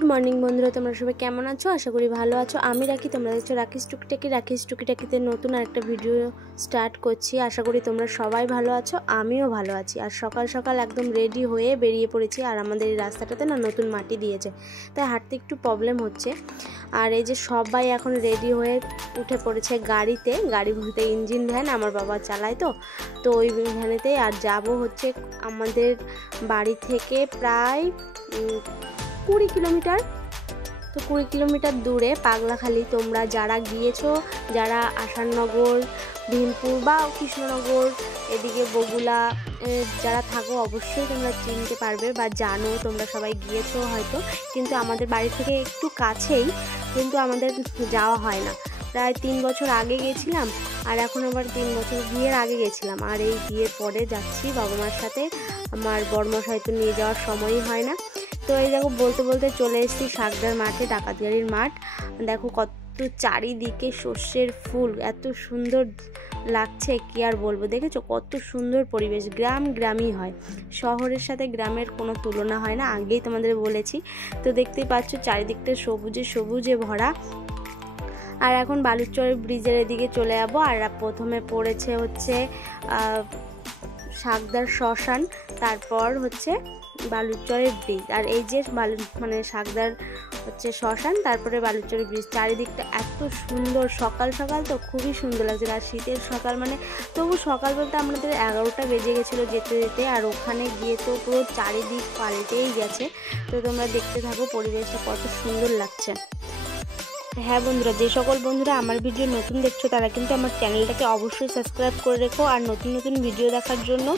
Good morning बंधुरा तुम्हारा सबाई केमन आछो आशा करी भालो आछो। आमी राखी तोमरा देखछो राखिस टुकिटाकिते नतून आरेकटा भिडियो स्टार्ट करछि। आशा करी तोमरा सबाई भालो आछो, आमिओ भालो आछि। आर सकाल सकाल एकदम रेडी हये बेरिये पड़ेछि। आर आमादेर एई रास्ताटाते ना नतून माटी दियेछे, ताई हाঁটতে एकटु प्रब्लेम होच्छे। आर एई जे सबाई एखन रेडी हये उठे पड़ेछे गाड़ीते, गाड़ी बोलते इंजिन भ्यान आमार बाबा चालाय तो ओई भ्यानेतेই। आर जाबो होच्छे आमादेर बाड़ी थेके प्राय 20 किलोमीटर, तो 20 किलोमीटर दूरे पागलाखाली। तोमरा जारा गिয়েছো, যারা আসাননগর, ভীমপুর বা কৃষ্ণনগর এদিকে বগুলা যারা থাকো অবশ্যই তোমরা চিনতে পারবে বা জানো, তোমরা সবাই গিয়েছো হয়তো। কিন্তু আমাদের বাড়ি থেকে একটু কাছেই, কিন্তু আমাদের যাওয়া হয় না। প্রায় 3 বছর আগে গেছিলাম, আর এখন আবার 3 বছর বিয়ের আগে গেছিলাম। আর এই বিয়ের পরে যাচ্ছি বাবা মার সাথে। আমার বড়মশাই তো নিয়ে যাওয়ার সময়ই হয় না। তো এই দেখো বলতে বলতে চলে এসেছি শাকদার মাঠে, ডাকাতগাড়ির মাঠ। দেখো কত চারিদিকে সর্ষের ফুল, এত সুন্দর লাগছে কি আর বলবো। দেখেছো কত সুন্দর পরিবেশ, গ্রাম গ্রামই হয়, শহরের সাথে গ্রামের কোনো তুলনা হয় না, আগেই তোমাদের বলেছি। তো দেখতেই পাচ্ছ চারিদিকটা সবুজে সবুজে ভরা। আর এখন বালুচরের ব্রিজের এদিকে চলে যাবো। আর প্রথমে পড়েছে হচ্ছে শাকদার শ্মশান, তারপর হচ্ছে বালুচরের ব্রিজ। আর এই যে মানে শাকদার হচ্ছে শ্মশান, তারপরে বালুচরের ব্রিজ। চারিদিকটা এত সুন্দর, সকাল সকাল তো খুবই সুন্দর লাগছে। আর শীতের সকাল মানে, তবু সকাল বলতে আমাদের 11টা বেজে গেছিলো যেতে যেতে। আর ওখানে গিয়ে তো পুরো চারিদিক পাল্টেই গেছে। তো তোমরা দেখতে থাকো পরিবেশটা কত সুন্দর লাগছে। হ্যাঁ বন্ধুরা, যে সকল বন্ধুরা আমার ভিডিও নতুন দেখছো তারা কিন্তু আমার চ্যানেলটাকে অবশ্যই সাবস্ক্রাইব করে রেখো। আর নতুন নতুন ভিডিও দেখার জন্য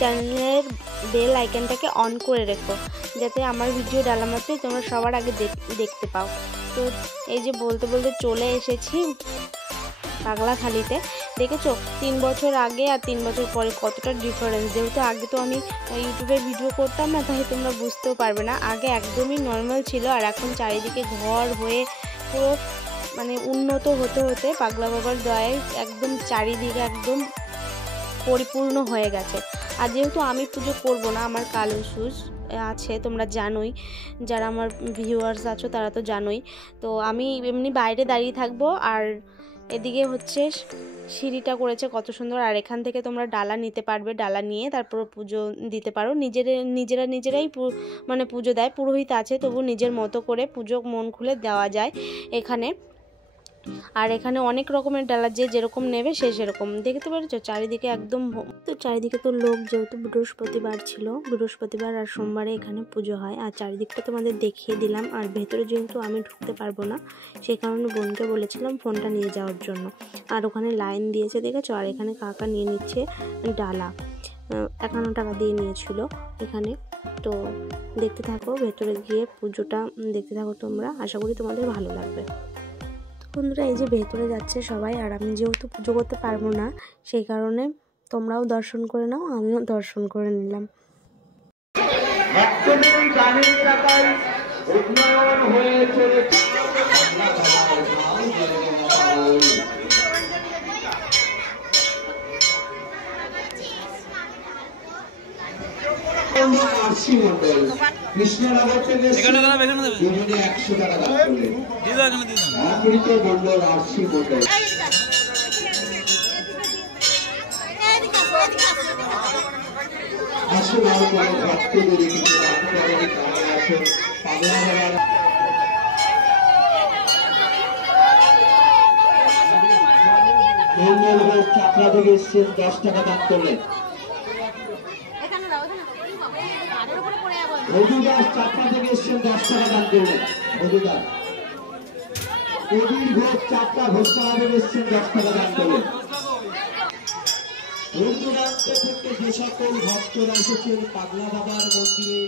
চ্যানেলের বেল আইকনটাকে অন করে রেখো, যাতে আমার ভিডিও ডালা মাত্রই তোমরা সবার আগে দেখতে পাও। তো এই যে বলতে বলতে চলে এসেছি পাগলাখালিতে। দেখেছো 3 বছর আগে আর 3 বছর পরে কতটা ডিফারেন্স। যেহেতু আগে তো আমি ইউটিউবে ভিডিও করতাম না, তাই তোমরা বুঝতেও পারবে না। আগে একদমই নর্মাল ছিল, আর এখন চারিদিকে ঘর হয়ে পুরো মানে উন্নত হতে হতে পাগলা বাবার দয়ায় একদম চারিদিকে একদম পরিপূর্ণ হয়ে গেছে। আর যেহেতু আমি পুজো করব না, আমার কালুসুস আছে তোমরা জানোই, যারা আমার ভিউয়ার্স আছো তারা তো জানোই। তো আমি এমনি বাইরে দাঁড়িয়ে থাকবো। আর এদিকে হচ্ছে সিঁড়িটা করেছে কত সুন্দর। আর এখান থেকে তোমরা ডালা নিতে পারবে, ডালা নিয়ে তারপর পুজো দিতে পারো। নিজেরাই মানে পুজো দেয়, পুরোহিত আছে, তবু নিজের মতো করে পুজো মন খুলে দেওয়া যায় এখানে। আর এখানে অনেক রকমের ডালা, যে যেরকম নেবে সে সেরকম। দেখতে পাচ্ছ চারিদিকে একদম, তো চারিদিকে তো লোক, যেহেতু বৃহস্পতিবার ছিল, বৃহস্পতিবার আর সোমবারে এখানে পুজো হয়। আর চারিদিকটা তোমাদের দেখিয়ে দিলাম। আর ভেতরে যেহেতু আমি ঢুকতে পারবো না, সেই কারণে বোনকে বলেছিলাম ফোনটা নিয়ে যাওয়ার জন্য। আর ওখানে লাইন দিয়েছে দেখেছো। আর এখানে কাকা নিয়ে নিচ্ছে ডালা, 51 টাকা দিয়ে নিয়েছিল এখানে। তো দেখতে থাকো, ভেতরে গিয়ে পুজোটা দেখতে থাকো তোমরা, আশা করি তোমাদের ভালো লাগবে। বন্ধুরা এই যে ভেতরে যাচ্ছে সবাই, আর আমি যেহেতু পুজো করতে পারবো না, সেই কারণে তোমরাও দর্শন করে নাও, আমিও দর্শন করে নিলাম। কৃষ্ণনগর থেকে 100 টাকা দান করলেন অমৃত মন্ডল আরসি মন্ডল। আসুন আর কোনো ভক্তদের কিছু আছেন পাগলা বাবার মন্ডল হোক চাকরা থেকে এসছেন 10 টাকা দান করলেন। মধুদাস চাপড়া থেকে এসছেন 10 টাকা দান করলেন। মধুদাস কবির ঘোষ চাপড়া ঘোষপাড়া থেকে এসছেন 10 টাকা দান করলেন। দূরদূরান্ত থেকে যে সকল ভক্তরা এসেছেন পাগলা বাবার মন্দিরে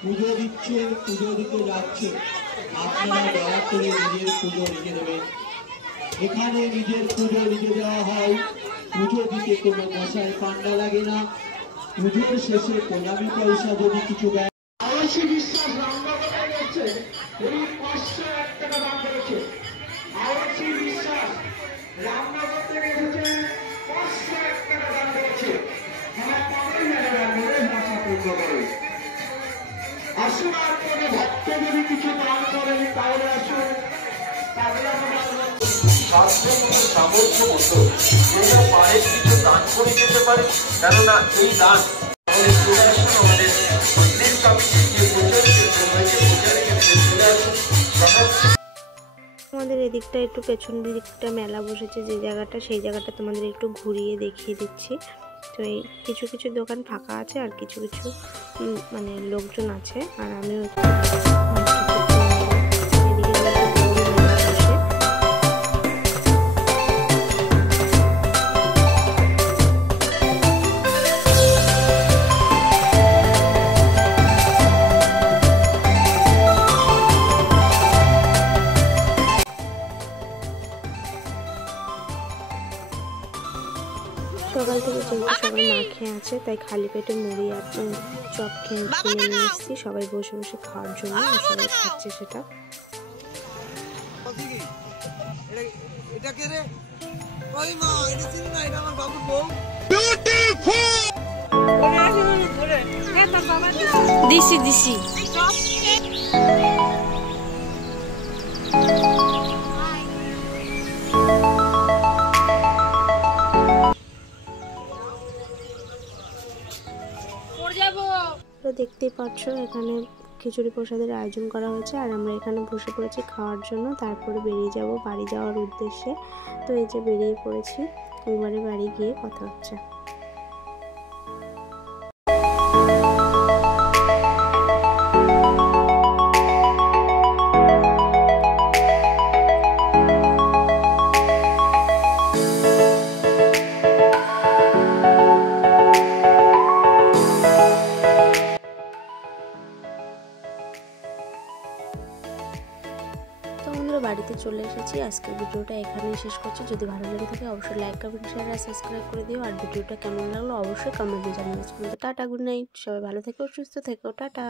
পুজো দিচ্ছেন, পুজো দিতে যাচ্ছেন, আপনারা দয়া করে নিজের পুজো নিজে দেবেন। এখানে নিজের পুজো নিজে দেওয়া হয়, পুজো দিতে কোনো মশাই পান্ডা লাগে না। পুজোর শেষে প্রণামী পয়সা যদি কিছু দেয়। আয়ুষী বিশ্বাস রামনগরে গেছে, এই 501 টাকা দান করেছে। আয়ুষী বিশ্বাস রামনগর থেকে এসেছে, 501 টাকা দান করেছে। আমার পাগল মেয়েরা মনের ভাষা পূর্ণ করে। আসুন আর কোনো ভক্ত সাথে যদি কিছু দান করেন তাহলে আসুন পাগলা বাবার সাধ্য মতো সামর্থ্য মতো যেটা পারে কিছু দান করে যেতে পারে, কেননা এই দান আমাদের চলে আসুন আমাদের মন্দির কমিটির যে প্রচার কেন্দ্র রয়েছে প্রচার কেন্দ্রে চলে আসুন। আমাদের এদিকটা একটু পেছন দিকটা মেলা বসেছে যে জায়গাটা, সেই জায়গাটা তোমাদের একটু ঘুরিয়ে দেখিয়ে দিচ্ছি। তো এই কিছু কিছু দোকান ফাঁকা আছে আর কিছু কিছু মানে লোকজন আছে। আর আমিও সকাল থেকে যেহেতু সবাই না খেয়ে আছে তাই খালি পেটে মুড়ি আর চপ কিনে নিয়ে এসেছি সবাই বসে বসে খাওয়ার জন্য, আর সবাই খাচ্ছে সেটা। দিছি দিছি দেখতেই পাচ্ছ এখানে খিচুড়ি প্রসাদের আয়োজন করা হয়েছে আর আমরা এখানে বসে পড়েছি খাওয়ার জন্য। তারপরে বেরিয়ে যাব বাড়ি যাওয়ার উদ্দেশ্যে। তো এই যে বেরিয়ে পড়েছি, এবারে বাড়ি গিয়ে কথা হচ্ছে। বাড়িতে চলে এসেছি। আজকের ভিডিওটা এখানেই শেষ করছি। যদি ভালো লেগে থাকে অবশ্যই লাইক কমেন্ট শেয়ার আর সাবস্ক্রাইব করে দিও। আর ভিডিওটা কেমন লাগলো অবশ্যই কমেন্টে জানিও। টাটা, গুড নাইট, সবাই ভালো থেকো সুস্থ থেকো, টাটা।